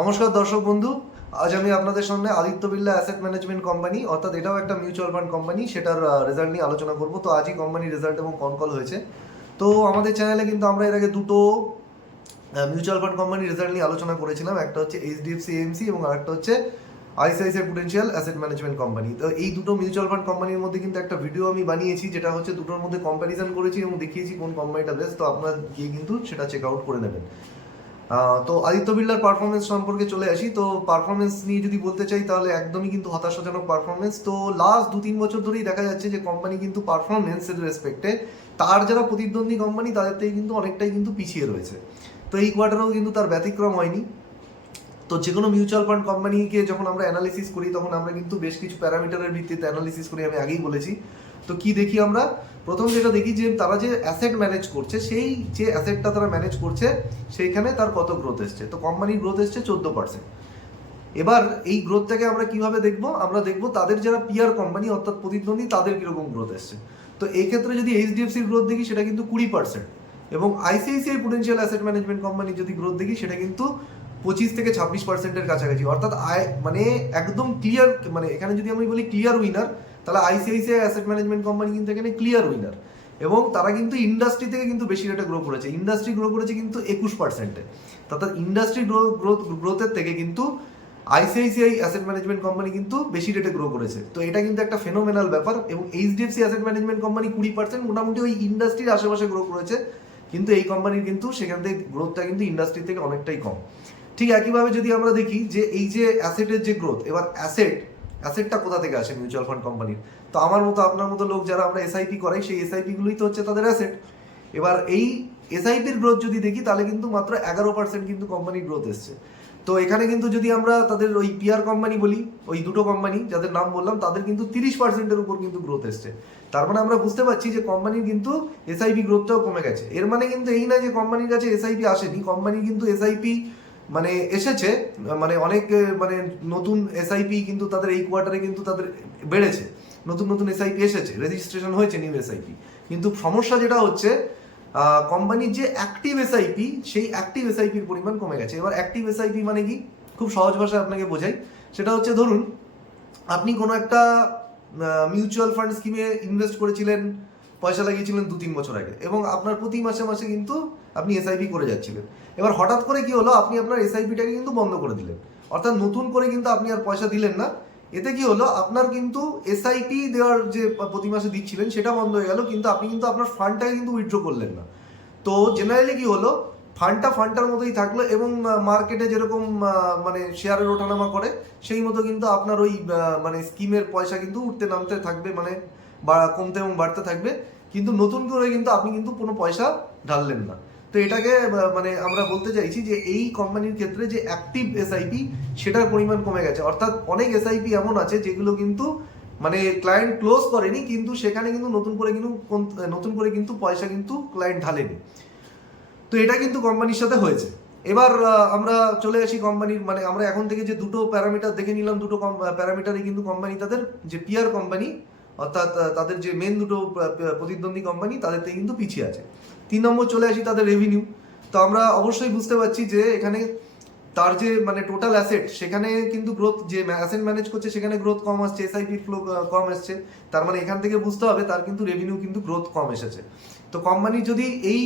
নমস্কার দর্শক বন্ধু, আজ আমি আপনাদের সামনে Aditya Birla asset management company, অর্থাৎ এটাও একটা মিউচুয়াল ফান্ড কোম্পানি, সেটার রেজাল্ট নিয়ে আলোচনা করব। তো আজই কোম্পানির রেজাল্ট এবং কল হয়েছে। তো আমাদের চ্যানেলে কিন্তু আমরা এর আগে দুটো মিউচুয়াল ফান্ড কোম্পানির রেজাল্ট নিয়ে আলোচনা করেছিলাম। একটা হচ্ছে এইচডিএফসি এএমসি এবং আরেকটা হচ্ছে ICICI Prudential asset management company. তো এই দুটো মিউচুয়াল ফান্ড কোম্পানির মধ্যে কিন্তু একটা ভিডিও আমি বানিয়েছি, যেটা হচ্ছে দুটোর মধ্যে কম্প্যারিজন করেছি এবং দেখিয়েছি কোন কোম্পানিটা বেস্ট। তো আপনারা গিয়ে কিন্তু সেটা চেক আউট করে নেবেন। তো আদিত্য বিড়লার পারফরমেন্স সম্পর্কে চলে আসি। তো পারফরমেন্স নিয়ে যদি বলতে চাই তাহলে একদমই কিন্তু হতাশাজনক পারফরমেন্স। তো লাস্ট 2-3 বছর ধরেই দেখা যাচ্ছে যে কোম্পানি কিন্তু পারফরমেন্সের রেসপেক্টে তার যারা প্রতিদ্বন্দ্বী কোম্পানি তাদের থেকে কিন্তু অনেকটাই কিন্তু পিছিয়ে রয়েছে। তো এই কোয়ার্টারেও কিন্তু তার ব্যতিক্রম হয়নি। তো যে কোনো মিউচুয়াল ফান্ড কোম্পানিকে যখন আমরা অ্যানালিসিস করি তখন আমরা কিন্তু বেশ কিছু প্যারামিটারের ভিত্তিতে অ্যানালিসিস করি, আমি আগেই বলেছি। তো কি দেখি আমরা? প্রথম যেটা দেখি যে তারা যে অ্যাসেট ম্যানেজ করছে, সেই যে অ্যাসেটটা তারা ম্যানেজ করছে সেইখানে তার কত গ্রোথ এসছে। তো কোম্পানির গ্রোথ এসছে 14%। এবার এই গ্রোথটাকে আমরা কিভাবে দেখবো? আমরা দেখবো তাদের যারা পিয়ার কোম্পানি অর্থাৎ প্রতিদ্বন্দ্বী তাদের কিরকম গ্রোথ এসছে। তো এই ক্ষেত্রে যদি এইচডিএফসির গ্রোথ দেখি সেটা কিন্তু 20%, এবং ICICI Prudential asset management company যদি গ্রোথ দেখি সেটা কিন্তু 25-26%-এর কাছাকাছি। অর্থাৎ মানে একদম ক্লিয়ার, মানে এখানে যদি আমি বলি ক্লিয়ার উইনার, তাহলে আইসিআইসিআই অ্যাসেট ম্যানেজমেন্ট কোম্পানি কিন্তু এখানে ক্লিয়ার উইনার। এবং তারা কিন্তু ইন্ডাস্ট্রি থেকে কিন্তু বেশি রেটে গ্রো করেছে। ইন্ডাস্ট্রি গ্রো করেছে কিন্তু 21%-এ। অর্থাৎ ইন্ডাস্ট্রি গ্রোথের থেকে কিন্তু আইসিআইসিআই অ্যাসেট ম্যানেজমেন্ট কোম্পানি কিন্তু বেশি রেটে গ্রো করেছে। তো এটা কিন্তু একটা ফেনোমেনাল ব্যাপার। এবং এইচডিএফসি অ্যাসেট ম্যানেজমেন্ট কোম্পানি 20%, মোটামুটি ওই ইন্ডাস্ট্রির আশেপাশে গ্রো করেছে। কিন্তু এই কোম্পানির কিন্তু সেখান থেকে গ্রোথটা কিন্তু ইন্ডাস্ট্রি থেকে অনেকটাই কম। ঠিক একইভাবে যদি আমরা দেখি যে এই যে অ্যাসেটের যে গ্রোথ, এবার অ্যাসেটটা কোথা থেকে আসে মিউচুয়াল ফান্ড কোম্পানির? তো আমার মতো আপনার মতো লোক যারা আমরা এসআইপি করাই, সেই এসআইপি গুলোই তো হচ্ছে তাদের অ্যাসেট। এবার এই এসআইপির গ্রোথ যদি দেখি তাহলে কিন্তু মাত্র 11% কিন্তু কোম্পানির গ্রোথ এসছে। তো এখানে কিন্তু যদি আমরা তাদের ওই পিআর কোম্পানি বলি, ওই দুটো কোম্পানি যাদের নাম বললাম, তাদের কিন্তু 30%-এর উপর কিন্তু গ্রোথ এসছে। তার মানে আমরা বুঝতে পারছি যে কোম্পানির কিন্তু এসআইপি গ্রোথটাও কমে গেছে। এর মানে কিন্তু এই নয় যে কোম্পানির কাছে এসআইপি আসেনি, কোম্পানির কিন্তু এসআইপি মানে এসেছে, মানে অনেক মানে নতুন এসআইপি কিন্তু তাদের এই কোয়ার্টারে কিন্তু তাদের বেড়েছে, নতুন নতুন এসআইপি এসেছে, রেজিস্ট্রেশন হয়েছে নিউ এসআইপি। কিন্তু সমস্যা যেটা হচ্ছে, কোম্পানির যে অ্যাক্টিভ এসআইপি, সেই অ্যাক্টিভ এসআইপির পরিমাণ কমে গেছে। এবার অ্যাক্টিভ এসআইপি মানে কি? খুব সহজ ভাষায় আপনাকে বোঝাই। সেটা হচ্ছে, ধরুন আপনি কোনো একটা মিউচুয়াল ফান্ড স্কিমে ইনভেস্ট করেছিলেন, পয়সা লাগিয়েছিলেন 2-3 বছর আগে, এবং আপনার প্রতি মাসে মাসে কিন্তু আপনি এসআইপি করে যাচ্ছিলেন। এবার হঠাৎ করে কি হলো, আপনি আপনার এসআইপিটাকে কিন্তু বন্ধ করে দিলেন, অর্থাৎ নতুন করে কিন্তু আপনি আর পয়সা দিলেন না। এতে কি হলো, আপনার কিন্তু এসআইপি দেওয়ার যে প্রতি মাসে দিচ্ছিলেন সেটা বন্ধ হয়ে গেল, কিন্তু আপনি কিন্তু আপনার ফান্ডটাকে কিন্তু উইথড্র করলেন না। তো জেনারেলি কি হলো, ফান্ডটার মতোই থাকলো, এবং মার্কেটে যেরকম মানে শেয়ারের ওঠানামা করে সেই মতো কিন্তু আপনার ওই মানে স্কিমের পয়সা কিন্তু উঠতে নামতে থাকবে, মানে কমতে এবং বাড়তে থাকবে। কিন্তু নতুন করে কিন্তু আপনি কিন্তু কোনো পয়সা ঢাললেন না। তো এটাকে মানে আমরা বলতে চাইছি যে এই কোম্পানির ক্ষেত্রে যে অ্যাক্টিভ এসআইপি, সেটার পরিমাণ কমে গেছে। অর্থাৎ অনেক এসআইপি এমন আছে যেগুলো কিন্তু মানে ক্লায়েন্ট ক্লোজ করেনি, কিন্তু সেখানে কিন্তু নতুন করে কিন্তু পয়সা কিন্তু ক্লায়েন্ট ঢালেনি। তো এটা কিন্তু কোম্পানির সাথে হয়েছে। এবার আমরা চলে আসি কোম্পানির, মানে আমরা এখন থেকে যে দুটো প্যারামিটার দেখে নিলাম, দুটো প্যারামিটারে কিন্তু কোম্পানি তাদের যে পিয়ার কোম্পানি, অর্থাৎ তাদের যে মেন দুটো প্রতিদ্বন্দ্বী কোম্পানি, তাদের থেকে কিন্তু পিছিয়ে আছে। 3 নম্বর চলে আসি তাদের রেভিনিউ। তো আমরা অবশ্যই বুঝতে পারছি যে এখানে তার যে মানে টোটাল অ্যাসেট, সেখানে কিন্তু গ্রোথ, যে অ্যাসেট ম্যানেজ করছে সেখানে গ্রোথ কম আসছে, এসআইপি ফ্লো কম আসছে। তার মানে এখান থেকে বুঝতে হবে তার কিন্তু রেভিনিউ কিন্তু গ্রোথ কম এসেছে। তো কোম্পানি যদি এই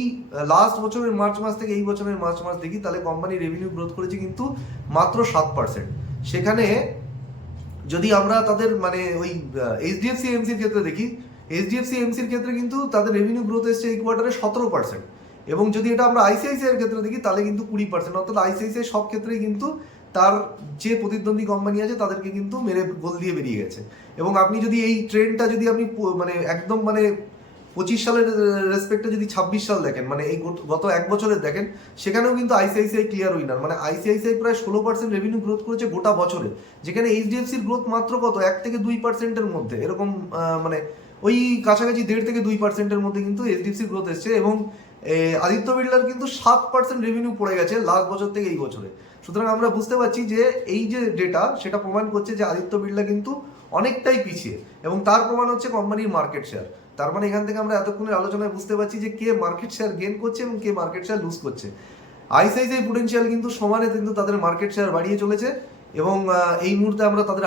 লাস্ট বছরের মার্চ মাস থেকে এই বছরের মার্চ মাস দেখি, তাহলে কোম্পানি রেভিনিউ গ্রোথ করেছে কিন্তু মাত্র 7%। সেখানে যদি আমরা তাদের মানে ওই এইচডিএফসি এমসির ক্ষেত্রে দেখি, এইচডিএফসি এমসির ক্ষেত্রে কিন্তু তাদের রেভিনিউ গ্রোথ এসছে এই কোয়ার্টারে 17%। এবং যদি এটা আমরা আইসিআইসিআই এর ক্ষেত্রে দেখি তাহলে কিন্তু 20%। অর্থাৎ আইসিআইসিআই সব ক্ষেত্রেই কিন্তু তার যে প্রতিদ্বন্দ্বী কোম্পানি আছে তাদেরকে কিন্তু মেরে গোল দিয়ে বেরিয়ে গেছে। এবং আপনি যদি এই ট্রেন্ডটা যদি আপনি মানে একদম মানে 25 সালের রেসপেক্টে যদি 26 সাল দেখেন, মানে এই গত 1 বছরের দেখেন, সেখানেও কিন্তু আইসিআইসিআই ক্লিয়ার উইনার। মানে আইসিআইসিআই প্রায় 16% রেভিনিউ গ্রোথ করেছে গোটা বছরে, যেখানে এইচডিএফসির গ্রোথ মাত্র কত 1-2%-এর মধ্যে, এরকম মানে ওই কাছাকাছি 1.5-2%-এর মধ্যে কিন্তু এইচডিএফসির গ্রোথ এসছে। এবং আদিত্য বিড়লার কিন্তু 7% রেভিনিউ পড়ে গেছে লাস্ট বছর থেকে এই বছরে। সুতরাং আমরা বুঝতে পারছি যে এই যে ডেটা, সেটা প্রমাণ করছে যে আদিত্য বিড়লা কিন্তু অনেকটাই পিছিয়ে, এবং তার প্রমাণ হচ্ছে কোম্পানির মার্কেট শেয়ার। তার মানে এখান থেকে আমরা এতক্ষণের আলোচনায় বুঝতে পারছি যে কে মার্কেট শেয়ার গেইন করছে এবং কে মার্কেট শেয়ার লুজ করছে। আইসিআইসিআই প্রুডেন্সিয়াল কিন্তু সমানে কিন্তু তাদের মার্কেট শেয়ার বাড়িয়ে চলেছে এবং এই মুহূর্তে আমরা তাদের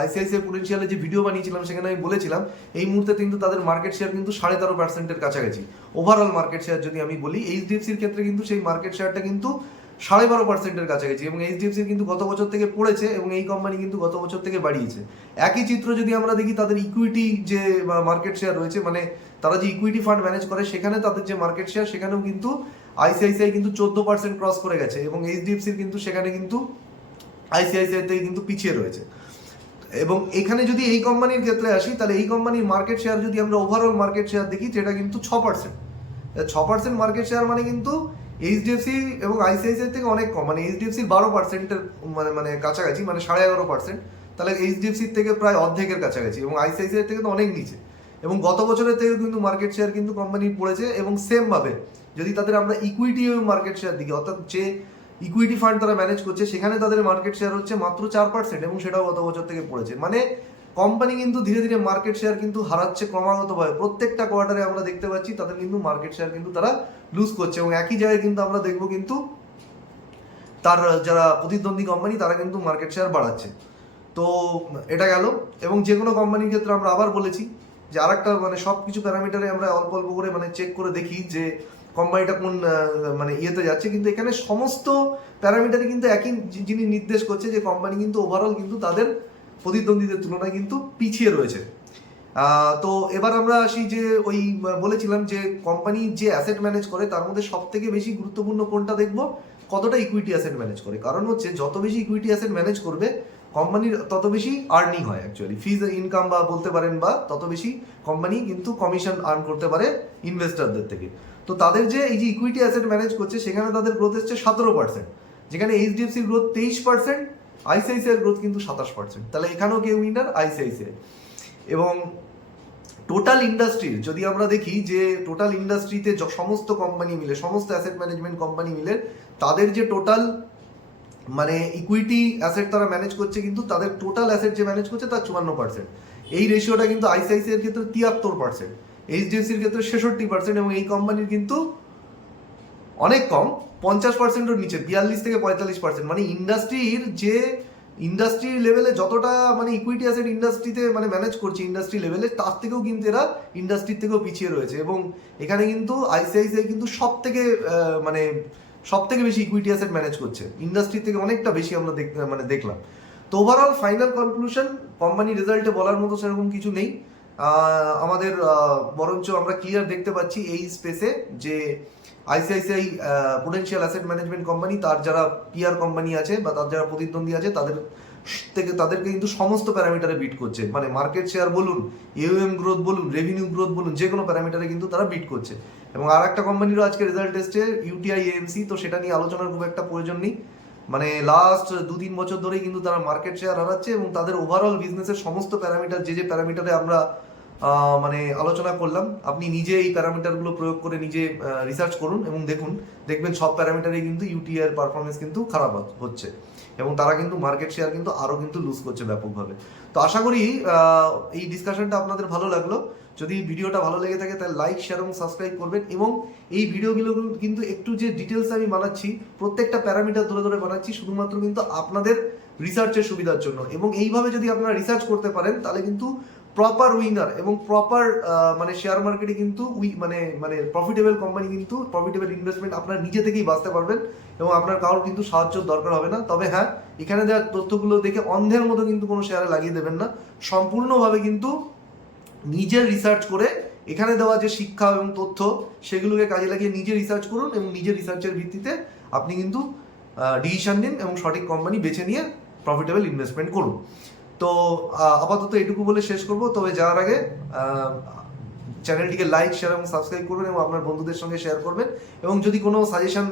আইসিআইসিআই প্রুডেন্সিয়ালের যে ভিডিও বানিয়েছিলাম সেখানে আমি বলেছিলাম এই মুহূর্তে কিন্তু তাদের মার্কেট শেয়ার কিন্তু 13.5%-এর কাছাকাছি। ওভারঅল মার্কেট শেয়ার যদি আমি বলি, এইচডিএফসির ক্ষেত্রে কিন্তু সেই মার্কেট শেয়ারটা কিন্তু 12.5%-এর কাছাকাছি এবং এইচডিএফসি কিন্তু গত বছর থেকে পড়েছে এবং এই কোম্পানি কিন্তু গত বছর থেকে বাড়িয়েছে। একই চিত্র যদি আমরা দেখি তাদের ইকুইটি যে মার্কেট শেয়ার রয়েছে, মানে তারা যে ইকুইটি ফান্ড ম্যানেজ করে সেখানে তাদের যে মার্কেট শেয়ার সেখানেও কিন্তু আইসিআইসিআই কিন্তু 14% ক্রস করে গেছে এবং এইচডিএফসির কিন্তু সেখানে কিন্তু আইসিআইসিআই থেকে কিন্তু পিছিয়ে রয়েছে। এবং এখানে যদি এই কোম্পানির ক্ষেত্রে আসি তাহলে এই কোম্পানির মার্কেট শেয়ার যদি আমরা ওভারঅল মার্কেট শেয়ার দেখি যেটা কিন্তু 6%। 6% মার্কেট শেয়ার মানে কিন্তু এইচডিএফসি এবং আইসিআইসিআই থেকে অনেক কম, মানে এইচডিএফসির 12%-এর মানে কাছাকাছি, মানে 11.5%। তাহলে এইচডিএফসির থেকে প্রায় অর্ধেকের কাছাকাছি এবং আইসিআইসিআই থেকে তো অনেক নিচে এবং গত বছরের থেকেও কিন্তু মার্কেট শেয়ার কিন্তু কোম্পানির পড়েছে। এবং সেমভাবে যদি তাদের আমরা ইকুইটি এবং মার্কেট শেয়ার দিকে, অর্থাৎ যে ইকুইটি ফান্ড তারা ম্যানেজ করছে সেখানে তাদের মার্কেট শেয়ার হচ্ছে মাত্র 4% এবং সেটাও গত বছর থেকে পড়েছে। মানে কোম্পানি কিন্তু ধীরে ধীরে মার্কেট শেয়ার কিন্তু হারাচ্ছে ক্রমাগতভাবে। প্রত্যেকটা কোয়ার্টারে আমরা দেখতে পাচ্ছি তাদের কিন্তু মার্কেট শেয়ার কিন্তু তারা লুজ করছে এবং একই জায়গায় কিন্তু আমরা দেখবো কিন্তু তার যারা প্রতিদ্বন্দ্বী কোম্পানি তারা কিন্তু মার্কেট শেয়ার বাড়াচ্ছে। তো এটা গেল। এবং যে কোনো কোম্পানির ক্ষেত্রে আমরা আবার বলেছি যে আরেকটা মানে সব কিছু প্যারামিটারে আমরা অল্প অল্প করে মানে চেক করে দেখি যে কোম্পানিটা কোন মানে ইয়েতে যাচ্ছে, কিন্তু এখানে সমস্ত প্যারামিটারে কিন্তু একই জিনিস নির্দেশ করছে যে কোম্পানি কিন্তু ওভারঅল কিন্তু তাদের প্রতিদ্বন্দ্বীদের তুলনায় কিন্তু পিছিয়ে রয়েছে। তো এবার আমরা আসি যে ওই বলেছিলাম যে কোম্পানি যে অ্যাসেট ম্যানেজ করে তার মধ্যে সব থেকে বেশি গুরুত্বপূর্ণ কোনটা দেখবো, কতটা ইকুইটি অ্যাসেট ম্যানেজ করে। কারণ হচ্ছে যত বেশি ইকুইটি অ্যাসেট ম্যানেজ করবে কোম্পানির তত বেশি আর্নিং হয়, অ্যাকচুয়ালি ফিজ ইনকাম বা বলতে পারেন, বা তত বেশি কোম্পানি কিন্তু কমিশন আর্ন করতে পারে ইনভেস্টারদের থেকে। তো তাদের যে এই যে ইকুইটি অ্যাসেট ম্যানেজ করছে সেখানে তাদের গ্রোথ এসছে 17%, যেখানে এইচডিএফসির গ্রোথ 23%, আইসিআইসিআইয়ের গ্রোথ কিন্তু 27%। তাহলে এখানেও কে উইনার? আইসিআইসিআই। এবং টোটাল ইন্ডাস্ট্রির যদি আমরা দেখি যে টোটাল ইন্ডাস্ট্রিতে সমস্ত কোম্পানি মিলে, সমস্ত অ্যাসেট ম্যানেজমেন্ট কোম্পানি মিলে তাদের যে টোটাল মানে ইকুইটি অ্যাসেট তারা ম্যানেজ করছে, কিন্তু তাদের টোটাল অ্যাসেট যে ম্যানেজ করছে তার 54%। এই রেশিওটা কিন্তু আইসিআইসিআইয়ের ক্ষেত্রে 73%, এইচডিএফসির ক্ষেত্রে 66% এবং এই কোম্পানির কিন্তু অনেক কম, 50%-এর নিচে, 42 থেকে 45%। মানে ইন্ডাস্ট্রির যে ইন্ডাস্ট্রি লেভেলে যতটা মানে ইকুইটি অ্যাসেট ইন্ডাস্ট্রিতে মানে ম্যানেজ করছে ইন্ডাস্ট্রি লেভেলে, তার থেকেও কিন্তু এরা ইন্ডাস্ট্রির থেকেও পিছিয়ে রয়েছে। এবং এখানে কিন্তু আইসিআইসিআই কিন্তু সব থেকে বেশি ইকুইটি অ্যাসেট ম্যানেজ করছে, ইন্ডাস্ট্রি থেকে অনেকটা বেশি আমরা দেখলাম। তো ওভারঅল ফাইনাল কনক্লুশন, কোম্পানি রেজাল্টে বলার মতো সেরকম কিছু নেই আমাদের, বরঞ্চ আমরা ক্লিয়ার দেখতে পাচ্ছি এই স্পেসে যে ICICI Prudential asset management company তার যারা পিআর কোম্পানি আছে বা তার যারা প্রতিদ্বন্দ্বী আছে তাদেরকে কিন্তু সমস্ত প্যারামিটারে বিট করছে। মানে মার্কেট শেয়ার বলুন, এওএম গ্রোথ বলুন, রেভিনিউ গ্রোথ বলুন, যে কোনো প্যারামিটারে কিন্তু তারা বিট করছে। এবং আর একটা কোম্পানিরও আজকে রেজাল্ট এসছে, ইউটিআই এএমসি, তো সেটা নিয়ে আলোচনার খুব একটা প্রয়োজন নেই। মানে লাস্ট 2-3 বছর ধরেই কিন্তু তারা মার্কেট শেয়ার হারাচ্ছে এবং তাদের ওভারঅল বিজনেসের সমস্ত প্যারামিটার যে প্যারামিটারে আমরা মানে আলোচনা করলাম, আপনি নিজে এই প্যারামিটারগুলো প্রয়োগ করে নিজে রিসার্চ করুন এবং দেখবেন সব প্যারামিটারে কিন্তু ইউটিআর পারফরমেন্স কিন্তু খারাপ হচ্ছে এবং তারা কিন্তু মার্কেট শেয়ার কিন্তু আরও কিন্তু লুজ করছে ব্যাপকভাবে। তো আশা করি এই ডিসকাশনটা আপনাদের ভালো লাগলো। যদি ভিডিওটা ভালো লেগে থাকে তাহলে লাইক, শেয়ার এবং সাবস্ক্রাইব করবেন। এবং এই ভিডিওগুলো কিন্তু একটু যে ডিটেলস আমি বানাচ্ছি, প্রত্যেকটা প্যারামিটার ধরে ধরে বানাচ্ছি শুধুমাত্র কিন্তু আপনাদের রিসার্চের সুবিধার জন্য। এবং এইভাবে যদি আপনারা রিসার্চ করতে পারেন তাহলে কিন্তু প্রপার উইনার এবং প্রপার মানে শেয়ার মার্কেটে কিন্তু মানে প্রফিটেবল কোম্পানি কিন্তু প্রফিটেবল ইনভেস্টমেন্ট আপনার নিজে থেকেই বাঁচতে পারবেন এবং আপনার কারোর কিন্তু সাহায্যের দরকার হবে না। তবে হ্যাঁ, এখানে দেওয়া তথ্যগুলো দেখে অন্ধের মতো কিন্তু কোনো শেয়ারে লাগিয়ে দেবেন না, সম্পূর্ণভাবে কিন্তু নিজের রিসার্চ করে এখানে দেওয়া যে শিক্ষা এবং তথ্য সেগুলোকে কাজে লাগিয়ে নিজে রিসার্চ করুন এবং নিজের রিসার্চের ভিত্তিতে আপনি কিন্তু ডিসিশন নিন এবং সঠিক কোম্পানি বেছে নিয়ে প্রফিটেবল ইনভেস্টমেন্ট করুন। তো আপাতত এটুকু বলে শেষ করব। তবে যাওয়ার আগে চ্যানেলটিকে লাইক, শেয়ার এবং সাবস্ক্রাইব করবেন এবং আপনার বন্ধুদের সঙ্গে শেয়ার করবেন। এবং যদি কোনো সাজেশন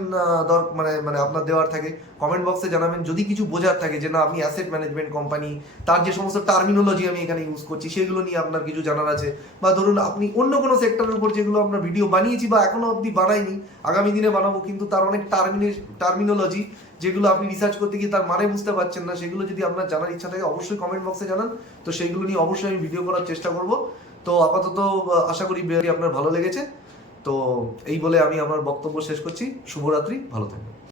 মানে আপনার দেওয়ার থাকে কমেন্ট বক্সে জানাবেন। যদি কিছু বোঝার থাকে যে না আপনি অ্যাসেট ম্যানেজমেন্ট কোম্পানি তার যে সমস্ত টার্মিনোলজি আমি এখানে ইউজ করছি সেগুলো নিয়ে আপনার কিছু জানার আছে, বা ধরুন আপনি অন্য কোনো সেক্টরের উপর যেগুলো আমরা ভিডিও বানিয়েছি বা এখনো অবধি বানাইনি, আগামী দিনে বানাবো, কিন্তু তার অনেক টার্মিনোলজি যেগুলো আপনি রিসার্চ করতে গিয়ে তার মানে বুঝতে পারছেন না, সেগুলো যদি আপনার জানার ইচ্ছা থাকে অবশ্যই কমেন্ট বক্সে জানান। তো সেইগুলো নিয়ে অবশ্যই আমি ভিডিও করার চেষ্টা করব। তো আপাতত আশা করি আপনার ভালো লেগেছে। তো এই বলে আমি আমার বক্তব্য শেষ করছি। শুভরাত্রি, ভালো থাকবেন।